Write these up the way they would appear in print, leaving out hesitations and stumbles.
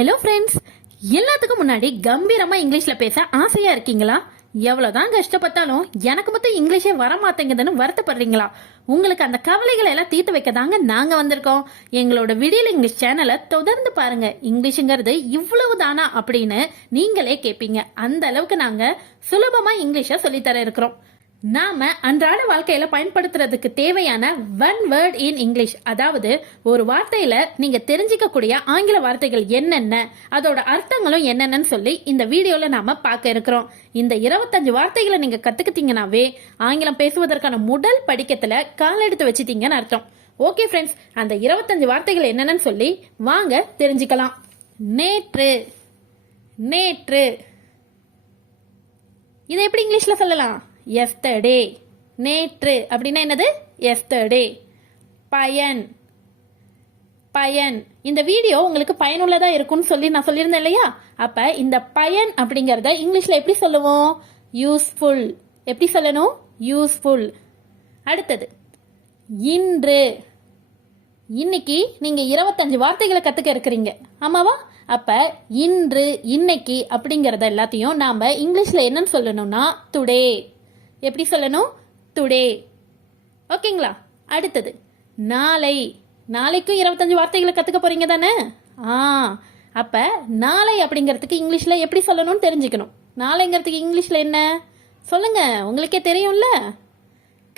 Hello friends, எல்லாத்துக்கும் முன்னாடி கம்பீரமா இங்கிலீஷ்ல பேச ஆசையா இருக்கீங்களா? எவ்வளவுதான் கஷ்டப்பட்டாலும் எனக்கு மட்டும் இங்கிலீஷே வர மாட்டேங்குதுன்னு வருத்தப்படுறீங்களா? உங்களுக்கு அந்த கவலைகளை எல்லாம் தீர்த்து வைக்க தாங்க நாங்க வந்திருக்கோம். எங்களோட விடியல் இங்கிலீஷ் சேனலை தொடர்ந்து பாருங்க. இங்கிலீஷ்ங்கிறது இவ்வளவு தானா அப்படின்னு நீங்களே கேட்பீங்க. அந்த அளவுக்கு நாங்க சுலபமா இங்கிலீஷ சொல்லித்தர இருக்கிறோம். நாம அன்றாட வாழ்க்கையில பயன்படுத்துறதுக்கு தேவையான ஒன் வேர்ட் இன் இங்கிலீஷ், அதாவது ஒரு வார்த்தையில நீங்க தெரிஞ்சிக்கக்கூடிய ஆங்கில வார்த்தைகள் என்னென்ன, அதோட அர்த்தங்களும் என்னென்னு சொல்லி இந்த வீடியோல நாம பார்க்க இருக்கிறோம். இந்த 25 வார்த்தைகளை நீங்க கத்துக்கிட்டீங்கன்னாவே ஆங்கிலம் பேசுவதற்கான முதல் படிக்கத்துல கால் எடுத்து வச்சிட்டீங்கன்னு அர்த்தம். ஓகே ஃப்ரெண்ட்ஸ், அந்த 25 வார்த்தைகள் என்னென்னு சொல்லி வாங்க தெரிஞ்சுக்கலாம். நேற்று, நேற்று, இதை எப்படி இங்கிலீஷ்ல சொல்லலாம்? yesterday. நேற்று அப்படின்னா என்னது? yesterday. பயன், பயன். இந்த வீடியோ உங்களுக்கு பயனுள்ளதா இருக்கும்னு சொல்லி நான் சொல்லியிருந்தேன் இல்லையா? அப்ப இந்த பயன் அப்படிங்கறத இங்கிலீஷ்ல எப்படி சொல்லுவோம்? யூஸ்ஃபுல். எப்படி சொல்லணும்? யூஸ்ஃபுல். அடுத்தது இன்று. இன்னைக்கு நீங்க 25 வார்த்தைகளை கத்துக்க இருக்கிறீங்க, ஆமாவா? அப்ப இன்று, இன்னைக்கு அப்படிங்கறத எல்லாத்தையும் நாம இங்கிலீஷ்ல என்னன்னு சொல்லணும்னா டுடே. எப்படி சொல்லணும்? டுடே. ஓகேங்களா? அடுத்தது நாளை. நாளைக்கும் 25 வார்த்தைகளை கத்துக்க போறீங்க தானே? அப்ப நாளை அப்படிங்கறதுக்கு இங்கிலீஷ்ல எப்படி சொல்லணும்னு தெரிஞ்சுக்கணும். நாளைங்கிறதுக்கு இங்கிலீஷ்ல என்ன சொல்லுங்க, உங்களுக்கே தெரியும்ல.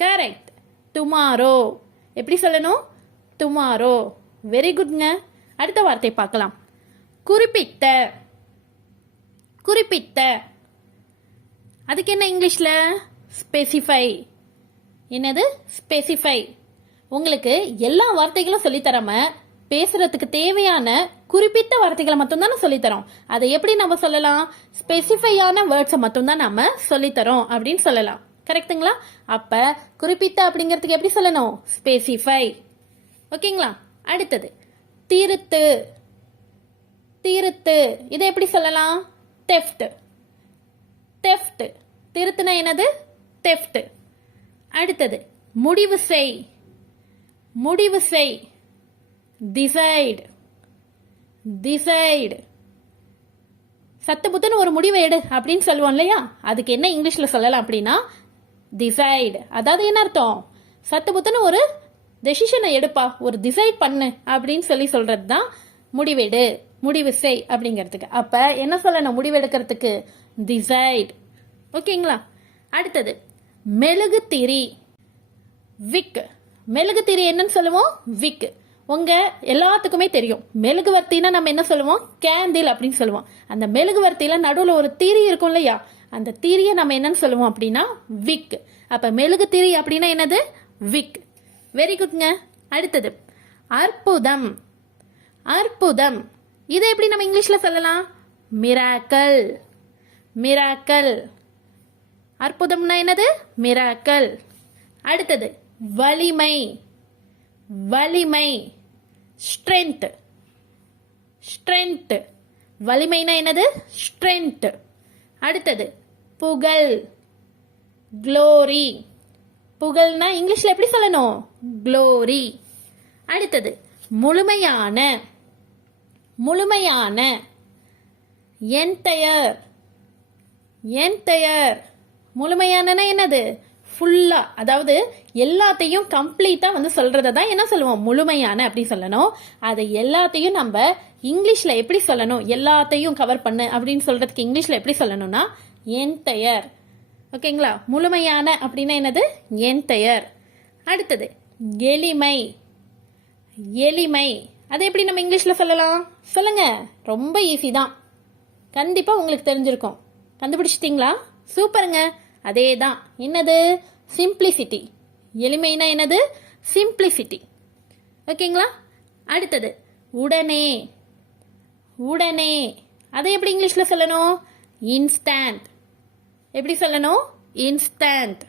Correct, tomorrow. எப்படி சொல்லணும்? டுமாரோ. வெரி குட்ங்க. அடுத்த வார்த்தை பார்க்கலாம். குறிப்பிட்ட, குறிப்பிட்ட. அதுக்கு என்ன இங்கிலீஷ்ல? ஸ்பெசிஃபை. என்னது? ஸ்பெசிஃபை. உங்களுக்கு எல்லா வார்த்தைகளும் சொல்லித்தராம பேசுறதுக்கு தேவையான குறிப்பிட்ட வார்த்தைகளை மட்டும் தானே சொல்லித்தரோம். அதை எப்படி நம்ம சொல்லலாம்? ஸ்பெசிஃபையான வேர்ட்ஸை மட்டும் தான் நம்ம சொல்லித்தரோம் அப்படின்னு சொல்லலாம். கரெக்டுங்களா? அப்ப குறிப்பிட்ட அப்படிங்கிறதுக்கு எப்படி சொல்லணும்? ஸ்பெசிஃபை. ஓகேங்களா? அடுத்தது திருத்து, திருத்து. இதை எப்படி சொல்லலாம்? Theft, theft. திருத்துனா என்னது? தெஃப்ட். அடுத்தது முடிவு செய், முடிவு செய். Decide, decide. சத்துபுத்துன்னு ஒரு முடிவை எடு அப்படின்னு சொல்லுவோம் இல்லையா? அதுக்கு என்ன இங்கிலீஷ்ல சொல்லலாம் அப்படின்னா டிசைட். அதாவது என்ன அர்த்தம்? சத்துபுத்துன்னு ஒரு டெசிஷனை எடுப்பா, ஒரு டிசைட் பண்ணு அப்படின்னு சொல்லி சொல்றது தான் முடிவெடு, முடிவு செய் அப்படிங்கிறதுக்கு. அப்ப என்ன சொல்லணும் முடிவெடுக்கிறதுக்கு? டிசைட். ஓகேங்களா? அடுத்தது மெழுகு திரி, விக். மெழுகு திரி என்னன்னு சொல்லுவோம்? விக். உங்க எல்லாத்துக்குமே தெரியும், மெழுகுவர்த்தினா நம்ம என்ன சொல்லுவோம்? கேண்டில் அப்படின்னு சொல்லுவோம். அந்த மெழுகுவர்த்தியில நடுவில் ஒரு திரி இருக்கும் இல்லையா? அந்த திரியை நம்ம என்னன்னு சொல்லுவோம் அப்படின்னா விக். அப்ப மெழுகு திரி அப்படின்னா என்னது? விக். வெரி குட்ங்க. அடுத்தது அற்புதம், அற்புதம். இதை எப்படி நம்ம இங்கிலீஷ்ல சொல்லலாம்? Miracle, miracle. அற்புதம்னா என்னது? மிராக்கல். அடுத்தது வலிமை, வலிமை. Strength, strength. வலிமைனா என்னது? ஸ்ட்ரென்த். அடுத்தது புகழ், க்ளோரி. புகழ்னா இங்கிலீஷ்ல எப்படி சொல்லணும்? க்ளோரி. அடுத்தது முழுமையான, முழுமையான. Entire, entire. முழுமையான என்னது? ஃபுல்லா, அதாவது எல்லாத்தையும் கம்ப்ளீட்டா சொல்றத தான் என்ன சொல்லுவோம்? முழுமையான அப்படி சொல்லணும். அதை எல்லாத்தையும் நம்ம இங்கிலீஷ்ல எப்படி சொல்லணும்? எல்லாத்தையும் கவர் பண்ணு அப்படின்னு சொல்றதுக்கு இங்கிலீஷ்ல எப்படி சொல்லணும்னா என்டையர். ஓகேங்களா? முழுமையான அப்படின்னா என்னது? என்டையர். அடுத்தது எளிமை, எளிமை. அதை எப்படி நம்ம இங்கிலீஷ்ல சொல்லலாம்? சொல்லுங்க. ரொம்ப ஈஸி தான், கண்டிப்பா உங்களுக்கு தெரிஞ்சிருக்கும். கண்டுபிடிச்சிட்டீங்களா? சூப்பருங்க. அதே தான். என்னது? சிம்பிளிசிட்டி. எளிமைனா என்னது? சிம்பிளிசிட்டி. ஓகேங்களா? அடுத்தது உடனே, உடனே. அதை எப்படி இங்கிலீஷ்ல சொல்லணும்? இன்ஸ்டன்ட். எப்படி சொல்லணும்? இன்ஸ்டன்ட்.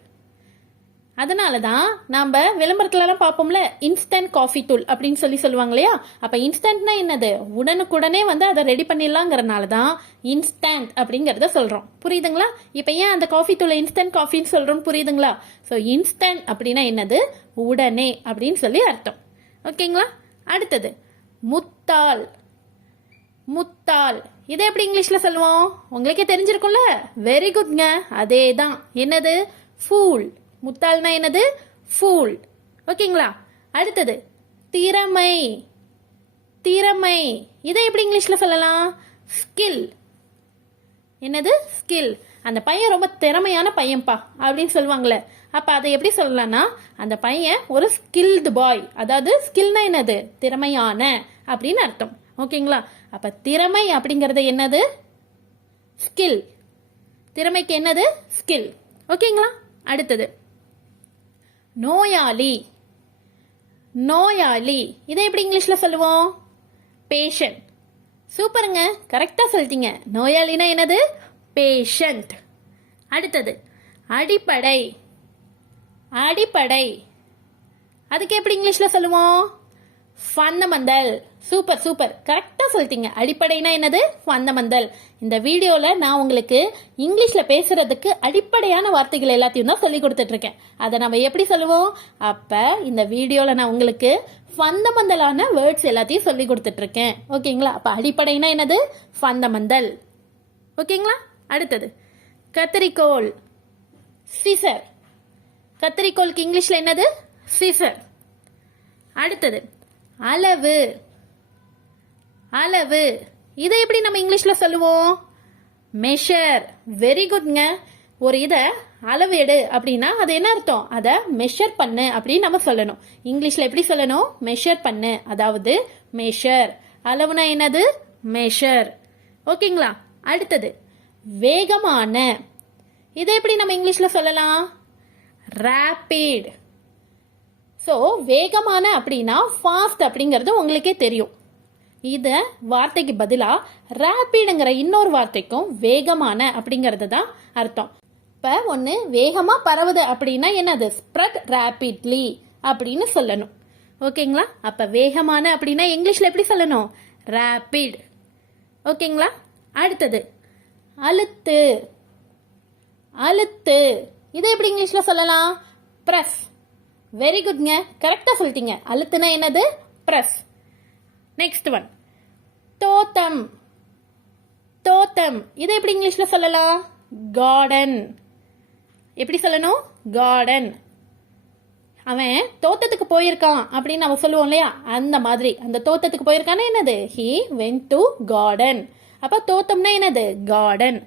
அதனால தான் நம்ம விளம்பரத்துலலாம் பார்ப்போம்ல, இன்ஸ்டன்ட் காஃபி தூள் அப்படின்னு சொல்லுவாங்க இல்லையா? அப்ப இன்ஸ்டன்ட்னா என்னது? உடனுக்குடனே அதை ரெடி பண்ணிடலாங்கிறதுனால தான் இன்ஸ்டன்ட் அப்படிங்கறத சொல்றோம். புரியுதுங்களா? இப்ப ஏன் அந்த காஃபி தூளை இன்ஸ்டன்ட் காஃபின்னு சொல்றோம்? புரியுதுங்களா? ஸோ இன்ஸ்டன்ட் அப்படின்னா என்னது? உடனே அப்படின்னு சொல்லி அர்த்தம். ஓகேங்களா? அடுத்தது முட்டாள், முட்டாள். இதை எப்படி இங்கிலீஷ்ல சொல்லுவோம்? உங்களுக்கே தெரிஞ்சிருக்கும்ல. வெரி குட்ங்க, அதே தான். என்னது? ஃபூல். முட்டாள்னா என்னது? ஃபூல். ஓகேங்களா? அடுத்தது திறமை. திறமை இதை எப்படி இங்கிலீஷ்ல சொல்லலாம்? ஸ்கில். என்னது? ஸ்கில். அந்த பையன் ரொம்ப திறமையான பையன்பா அப்படின்னு சொல்லுவாங்களே, அப்ப அதை எப்படி சொல்லலாம்னா, அந்த பையன் ஒரு ஸ்கில்டு பாய். அதாவது ஸ்கில்னா என்னது? திறமையான அப்படின்னு அர்த்தம். ஓகேங்களா? அப்ப திறமை அப்படிங்கறது என்னது? ஸ்கில். திறமைக்கு என்னது? ஸ்கில். ஓகேங்களா? அடுத்தது நோயாளி. நோயாளி இதை எப்படி இங்கிலீஷ்ல சொல்லுவோம்? பேஷண்ட். சூப்பருங்க, கரெக்டா சொல்லிட்டீங்க. நோயாளினா என்னது? பேஷண்ட். அடுத்தது அடிப்படை. அடிப்படை அதுக்கு எப்படி இங்கிலீஷ்ல சொல்லுவோம்? ஃபண்டமெண்டல். சூப்பர் சூப்பர், கரெக்டா சொல்லிட்டீங்க. அடிப்படைனா என்னது? ஃபண்டமெண்டல். இந்த வீடியோல நான் உங்களுக்கு இங்கிலீஷ்ல பேசுறதுக்கு அடிப்படையான வார்த்தைகள் எல்லாத்தையும் தான் சொல்லி கொடுத்துட்டு இருக்கேன். அதை நம்ம எப்படி சொல்லுவோம்? அப்ப இந்த வீடியோல நான் உங்களுக்கு ஃபண்டமெண்டலான வேர்ட்ஸ் எல்லாத்தையும் சொல்லி கொடுத்துட்டு இருக்கேன். ஓகேங்களா? அப்ப அடிப்படைனா என்னது? ஃபண்டமெண்டல். ஓகேங்களா? அடுத்தது கத்தரிக்கோல். சிசர். கத்தரிக்கோலுக்கு இங்கிலீஷ்ல என்னது? சிசர். அடுத்தது அளவு. அளவு இதை எப்படி நம்ம இங்கிலீஷ்ல சொல்லுவோம்? மெஷர். வெரி குட்ங்க. ஒரு இதை அளவு எடு அப்படின்னா அது என்ன அர்த்தம்? அதை மெஷர் பண்ணு அப்படின்னு நம்ம சொல்லணும். இங்கிலீஷ்ல எப்படி சொல்லணும்? மெஷர் பண்ணு, அதாவது மெஷர். அளவுனா என்னது? மெஷர். ஓகேங்களா? அடுத்தது வேகமான. இதை எப்படி நம்ம இங்கிலீஷ்ல சொல்லலாம்? ரேபிட். ஸோ வேகமான அப்படின்னா ஃபாஸ்ட் அப்படிங்கிறது உங்களுக்கே தெரியும். இத வார்த்தைக்கு பதிலா ரேபிடுங்கிற இன்னொரு வார்த்தைக்கும் வேகமான அப்படிங்கிறது தான் அர்த்தம். இப்ப ஒன்று வேகமா பரவுது அப்படின்னா என்னது? ஸ்ப்ரெட் ரேபிட்லி அப்படின்னு சொல்லணும். ஓகேங்களா? அப்ப வேகமான அப்படின்னா இங்கிலீஷ்ல எப்படி சொல்லணும்? ரேபிட். ஓகேங்களா? அடுத்தது அழுத்து. அழுத்து இதை எப்படி இங்கிலீஷ்ல சொல்லலாம்? பிரஸ். வெரி குட்ங்க, கரெக்டா சொல்லிட்டீங்க. அழுத்துனா என்னது? பிரஸ். நெக்ஸ்ட் ஒன் தோட்டம். தோட்டம் இதை எப்படி இங்கிலீஷ்ல சொல்லலாம்? கார்டன். எப்படி சொல்லணும்? கார்டன். அவன் தோட்டத்துக்கு போயிருக்கான் அப்படின்னு நம்ம சொல்லுவோம் இல்லையா, அந்த மாதிரி. அந்த தோட்டத்துக்கு போயிருக்கான்னு என்னது? he went to garden. அப்ப தோட்டம்னா என்னது? கார்டன்.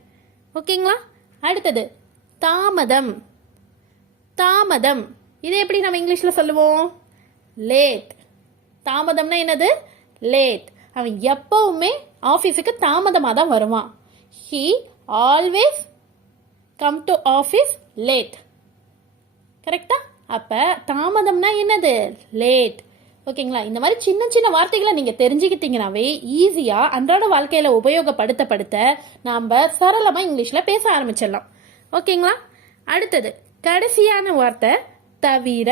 ஓகேங்களா? அடுத்தது தாமதம். தாமதம் இதை எப்படி நம்ம இங்கிலீஷ்ல சொல்லுவோம்? லேட். தாமதம்னா என்னது? லேட். அவன் எப்பவுமே ஆபீஸுக்கு தாமதமா தான் வருவான். he always come to office late. கரெக்டா? அப்ப தாமதம்னா என்னது? லேட். ஓகேங்களா? இந்த மாதிரி சின்ன சின்ன வார்த்தைகளை நீங்க தெரிஞ்சுக்கிட்டீங்கன்னாவே ஈஸியா அன்றாட வாழ்க்கையில உபயோகப்படுத்த நாம சரளமா இங்கிலீஷ்ல பேச ஆரம்பிச்சிடலாம். ஓகேங்களா? அடுத்தது கடைசியான வார்த்தை தவிர.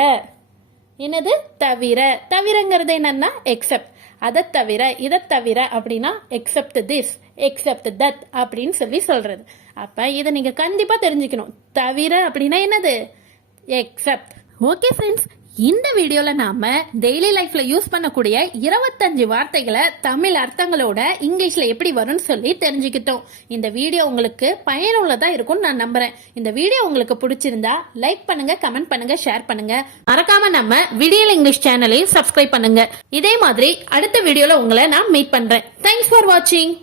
என்னது? தவிர. தவிரங்கிறது என்னன்னா எக்ஸப்ட். அதை தவிர, இதை தவிர அப்படின்னா எக்ஸப்ட் திஸ், எக்ஸப்ட் தட் அப்படின்னு சொல்லி சொல்றது. அப்ப இதை நீங்க கண்டிப்பா தெரிஞ்சுக்கணும். தவிர அப்படின்னா என்னது? எக்ஸப்ட். ஓகே ஃப்ரெண்ட்ஸ், இந்த வீடியோல நாம டெய்லி லைஃப்ல யூஸ் பண்ணக்கூடிய 25 வார்த்தைகளை தமிழ் அர்த்தங்களோட இங்கிலீஷ்ல எப்படி வரும்னு சொல்லி தெரிஞ்சுக்கிட்டோம். இந்த வீடியோ உங்களுக்கு பயனுள்ளதா இருக்கும்னு நான் நம்புறேன். இந்த வீடியோ உங்களுக்கு பிடிச்சிருந்தா லைக் பண்ணுங்க, கமெண்ட் பண்ணுங்க, ஷேர் பண்ணுங்க. மறக்காம நம்ம விடியல் இங்கிலீஷ் சேனலையும் சப்ஸ்கிரைப் பண்ணுங்க. இதே மாதிரி அடுத்த வீடியோல உங்களை நான் மீட் பண்றேன். தேங்க்ஸ் ஃபார் வாட்சிங்.